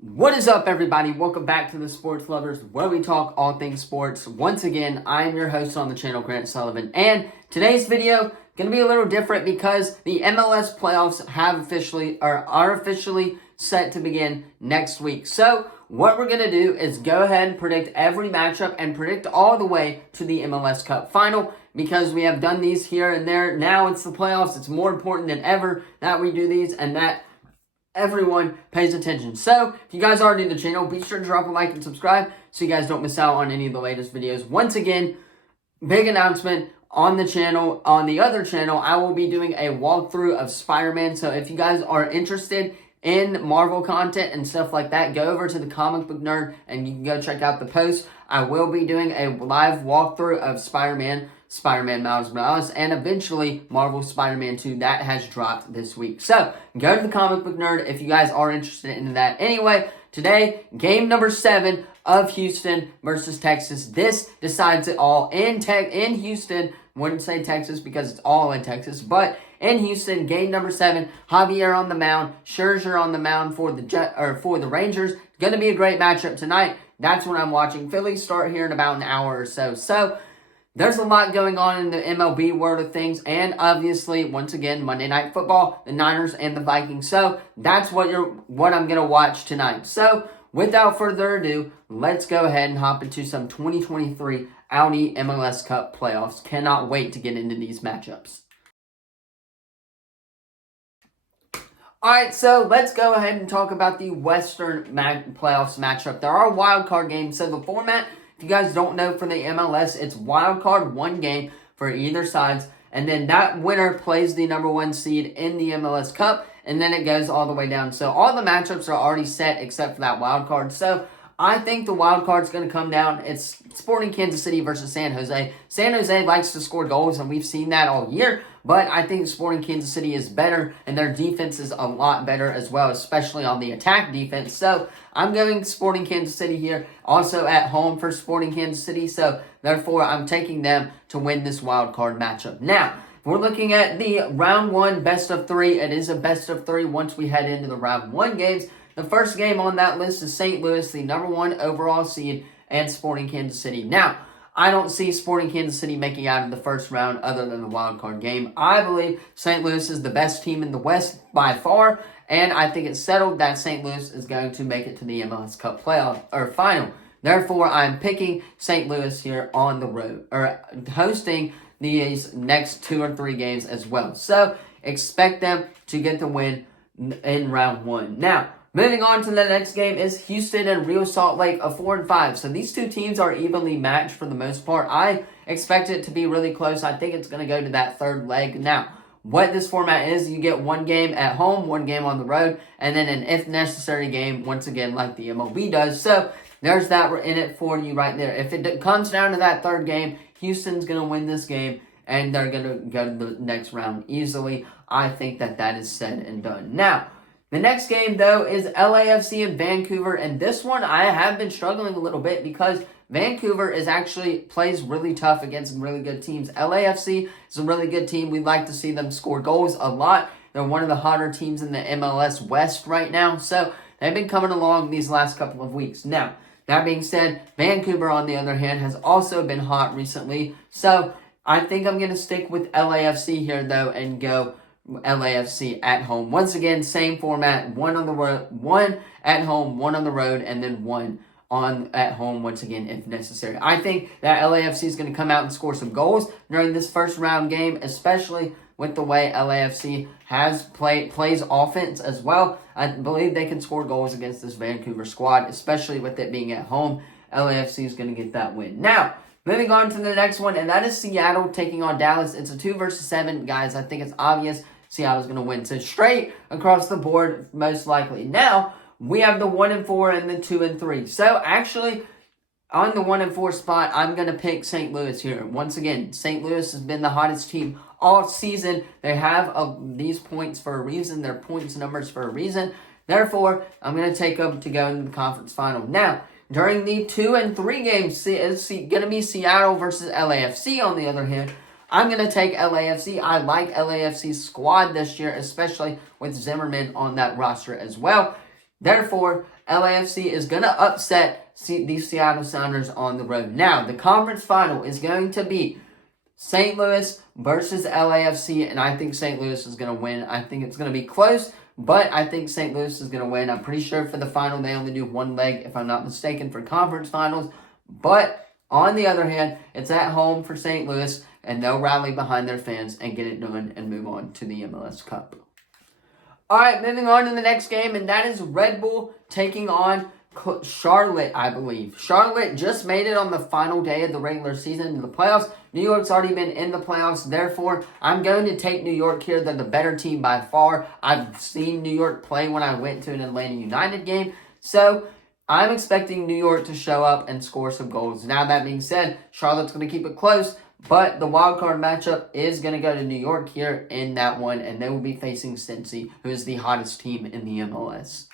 What is up, everybody? Welcome back to the Sports Lovers, where we talk all things sports. Once again, I'm your host on the channel, Grant Sullivan, and today's video going to be a little different because the MLS playoffs are officially set to begin next week. So, what we're going to do is go ahead and predict every matchup and predict all the way to the MLS Cup final because we have done these here and there. Now it's the playoffs. It's more important than ever that we do these and that everyone pays attention. So, if you guys are new to the channel, be sure to drop a like and subscribe so you guys don't miss out on any of the latest videos. Once again, big announcement on the channel. On the other channel, I will be doing a walkthrough of Spider-Man. So, if you guys are interested in Marvel content and stuff like that, go over to the Comic Book Nerd and you can go check out the post. I will be doing a live walkthrough of Spider-Man Mls Playoffs, and eventually Marvel Spider-Man 2 that has dropped this week. So, go to the Comic Book Nerd if you guys are interested in that. Anyway, today, game number 7 of Houston versus Texas. This decides it all in Houston. Wouldn't say Texas because it's all in Texas, but in Houston, game number 7, Javier on the mound, Scherzer on the mound for the Rangers. It's going to be a great matchup tonight. That's what I'm watching. Phillies start here in about an hour or so. So, there's a lot going on in the MLB world of things, and obviously, once again, Monday Night Football, the Niners and the Vikings. So, that's what I'm going to watch tonight. So, without further ado, let's go ahead and hop into some 2023 Audi MLS Cup playoffs. Cannot wait to get into these matchups. Alright, so let's go ahead and talk about the Western playoffs matchup. There are wildcard games, so the format, if you guys don't know, for the MLS, it's wild card, one game for either sides, and then that winner plays the number 1 seed in the MLS Cup, and then it goes all the way down. So all the matchups are already set except for that wild card. So I think the wild card's going to come down. It's Sporting Kansas City versus San Jose. San Jose likes to score goals, and we've seen that all year. But I think Sporting Kansas City is better, and their defense is a lot better as well, especially on the attack defense. So I'm going Sporting Kansas City here, also at home for Sporting Kansas City. So therefore, I'm taking them to win this wild card matchup. Now, we're looking at the round 1 best of 3. It is a best of 3 once we head into the round 1 games. The first game on that list is St. Louis, the number 1 overall seed, and Sporting Kansas City. Now, I don't see Sporting Kansas City making out in the first round other than the wild card game. I believe St. Louis is the best team in the West by far, and I think it's settled that St. Louis is going to make it to the MLS Cup playoff or final. Therefore, I'm picking St. Louis here on the road, or hosting these next 2 or 3 games as well. So, expect them to get the win in round 1. Now, moving on to the next game is Houston and Real Salt Lake, a 4-5. So these two teams are evenly matched for the most part. I expect it to be really close. I think it's going to go to that third leg. Now, what this format is, you get 1 game at home, 1 game on the road, and then an if necessary game, once again, like the MLB does. So there's that in it for you right there. If it comes down to that third game, Houston's going to win this game, and they're going to go to the next round easily. I think that is said and done. Now, the next game, though, is LAFC and Vancouver, and this one I have been struggling a little bit because Vancouver plays really tough against really good teams. LAFC is a really good team. We like to see them score goals a lot. They're one of the hotter teams in the MLS West right now, so they've been coming along these last couple of weeks. Now, that being said, Vancouver, on the other hand, has also been hot recently, so I think I'm going to stick with LAFC here, though, and go LAFC at home. Once again, same format, 1 on the road, 1 at home, 1 on the road, and then 1 at home once again if necessary. I think that LAFC is going to come out and score some goals during this first round game, especially with the way LAFC plays offense as well. I believe they can score goals against this Vancouver squad, especially with it being at home. LAFC is going to get that win. Now, moving on to the next one, and that is Seattle taking on Dallas. It's a 2 versus 7, guys. I think it's obvious Seattle's going to win. So straight across the board, most likely. Now, we have the 1-4 and the 2-3. So actually, on the 1-4 spot, I'm going to pick St. Louis here. Once again, St. Louis has been the hottest team all season. They have these points for a reason. They're points numbers for a reason. Therefore, I'm going to take them to go into the conference final. Now, during the 2 and 3 games, it's going to be Seattle versus LAFC on the other hand. I'm going to take LAFC. I like LAFC's squad this year, especially with Zimmerman on that roster as well. Therefore, LAFC is going to upset the Seattle Sounders on the road. Now, the conference final is going to be St. Louis versus LAFC, and I think St. Louis is going to win. I think it's going to be close, but I think St. Louis is going to win. I'm pretty sure for the final they only do one leg, if I'm not mistaken, for conference finals. But on the other hand, it's at home for St. Louis, and they'll rally behind their fans and get it done and move on to the MLS Cup. All right, moving on to the next game, and that is Red Bull taking on Charlotte, I believe. Charlotte just made it on the final day of the regular season in the playoffs. New York's already been in the playoffs. Therefore, I'm going to take New York here. They're the better team by far. I've seen New York play when I went to an Atlanta United game. So, I'm expecting New York to show up and score some goals. Now, that being said, Charlotte's going to keep it close. But the wild card matchup is going to go to New York here in that one. And they will be facing Cincy, who is the hottest team in the MLS.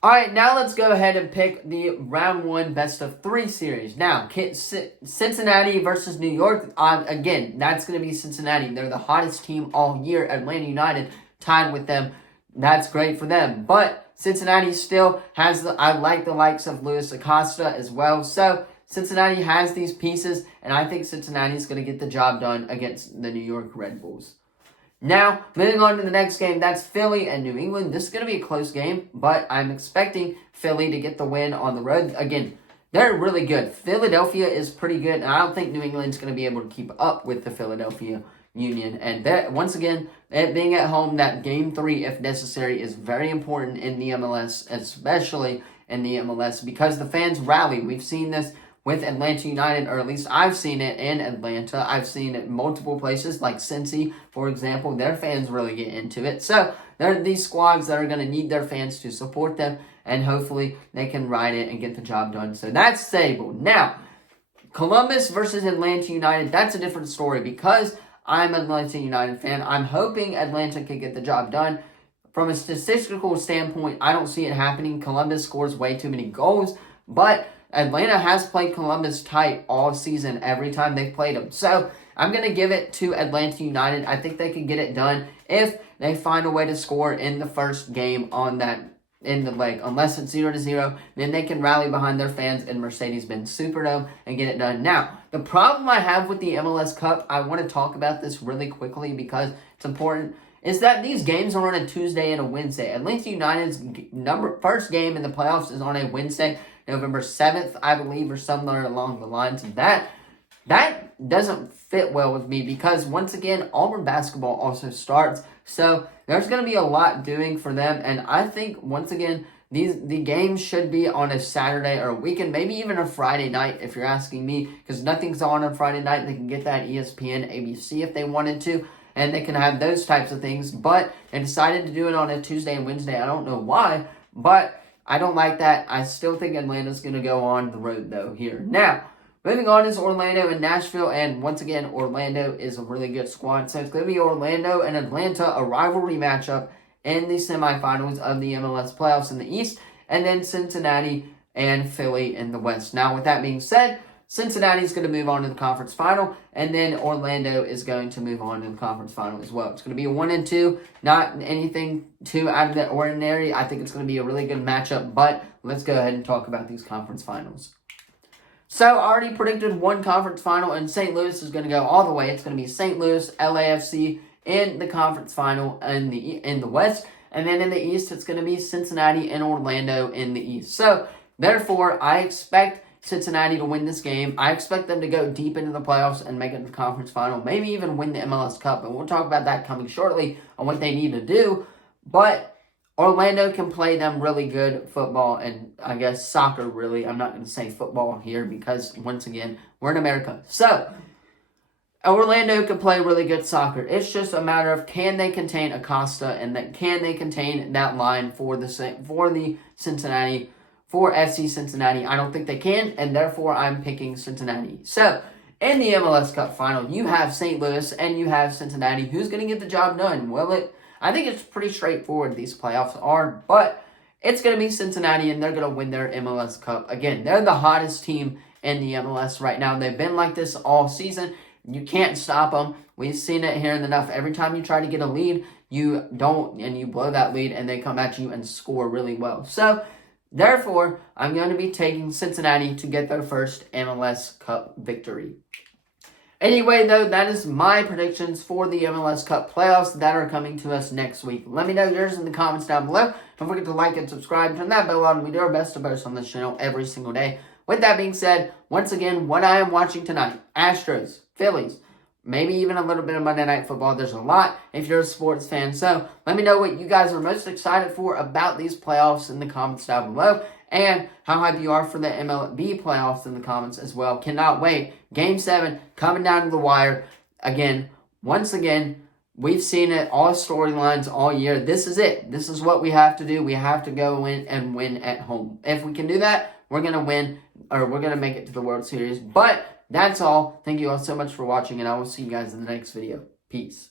All right, now let's go ahead and pick the round 1 best-of-3 series. Now, Cincinnati versus New York. Again, that's going to be Cincinnati. They're the hottest team all year. Atlanta United tied with them. That's great for them. But Cincinnati still has I like the likes of Luis Acosta as well. So, Cincinnati has these pieces, and I think Cincinnati is going to get the job done against the New York Red Bulls. Now, moving on to the next game, that's Philly and New England. This is going to be a close game, but I'm expecting Philly to get the win on the road. Again, they're really good. Philadelphia is pretty good, and I don't think New England's going to be able to keep up with the Philadelphia Union. And that, once again, it being at home, that Game 3, if necessary, is very important in the MLS, especially in the MLS, because the fans rally. We've seen this with Atlanta United, or at least I've seen it in Atlanta. I've seen it in multiple places, like Cincy, for example. Their fans really get into it. So, there are these squads that are going to need their fans to support them, and hopefully they can ride it and get the job done. So, that's stable. Now, Columbus versus Atlanta United, that's a different story because I'm an Atlanta United fan. I'm hoping Atlanta can get the job done. From a statistical standpoint, I don't see it happening. Columbus scores way too many goals, but Atlanta has played Columbus tight all season every time they've played them. So, I'm going to give it to Atlanta United. I think they can get it done if they find a way to score in the first game in the leg. Unless it's 0-0, then they can rally behind their fans in Mercedes-Benz Superdome and get it done. Now, the problem I have with the MLS Cup, I want to talk about this really quickly because it's important, is that these games are on a Tuesday and a Wednesday. Atlanta United's first game in the playoffs is on a Wednesday, November 7th, I believe, or somewhere along the lines of that. That doesn't fit well with me because, once again, Auburn basketball also starts. So, there's going to be a lot doing for them. And I think, once again, the games should be on a Saturday or a weekend, maybe even a Friday night, if you're asking me. Because nothing's on Friday night. They can get that ESPN, ABC if they wanted to. And they can have those types of things. But they decided to do it on a Tuesday and Wednesday. I don't know why. But I don't like that. I still think Atlanta's going to go on the road, though, here. Now, moving on is Orlando and Nashville. And once again, Orlando is a really good squad. So it's going to be Orlando and Atlanta, a rivalry matchup in the semifinals of the MLS playoffs in the East. And then Cincinnati and Philly in the West. Now, with that being said, Cincinnati is going to move on to the conference final, and then Orlando is going to move on to the conference final as well. It's going to be a 1-2, not anything too out of the ordinary. I think it's going to be a really good matchup, but let's go ahead and talk about these conference finals. So, I already predicted one conference final, and St. Louis is going to go all the way. It's going to be St. Louis, LAFC in the conference final in the West, and then in the East, it's going to be Cincinnati and Orlando in the East. So, therefore, I expect Cincinnati to win this game. I expect them to go deep into the playoffs and make it to the conference final, maybe even win the MLS Cup, and we'll talk about that coming shortly on what they need to do, but Orlando can play them really good football and, I guess, soccer, really. I'm not going to say football here because, once again, we're in America. So, Orlando can play really good soccer. It's just a matter of can they contain Acosta and can they contain that line for the Cincinnati, for FC Cincinnati. I don't think they can, and therefore I'm picking Cincinnati. So, in the MLS Cup final, you have St. Louis and you have Cincinnati. Who's going to get the job done? Well, I think it's pretty straightforward, these playoffs are, but it's going to be Cincinnati, and they're going to win their MLS Cup. Again, they're the hottest team in the MLS right now. They've been like this all season. You can't stop them. We've seen it here enough. Every time you try to get a lead, you don't, and you blow that lead, and they come at you and score really well. So, therefore, I'm going to be taking Cincinnati to get their first MLS Cup victory. Anyway, though, that is my predictions for the MLS Cup playoffs that are coming to us next week. Let me know yours in the comments down below. Don't forget to like and subscribe. Turn that bell on. We do our best to post on this channel every single day. With that being said, once again, what I am watching tonight, Astros, Phillies, maybe even a little bit of Monday Night Football. There's a lot if you're a sports fan. So let me know what you guys are most excited for about these playoffs in the comments down below. And how hype you are for the MLB playoffs in the comments as well. Cannot wait. Game 7 coming down to the wire. Once again, we've seen it, all storylines all year. This is it. This is what we have to do. We have to go in and win at home. If we can do that, we're going to win, or we're going to make it to the World Series. But that's all. Thank you all so much for watching, and I will see you guys in the next video. Peace.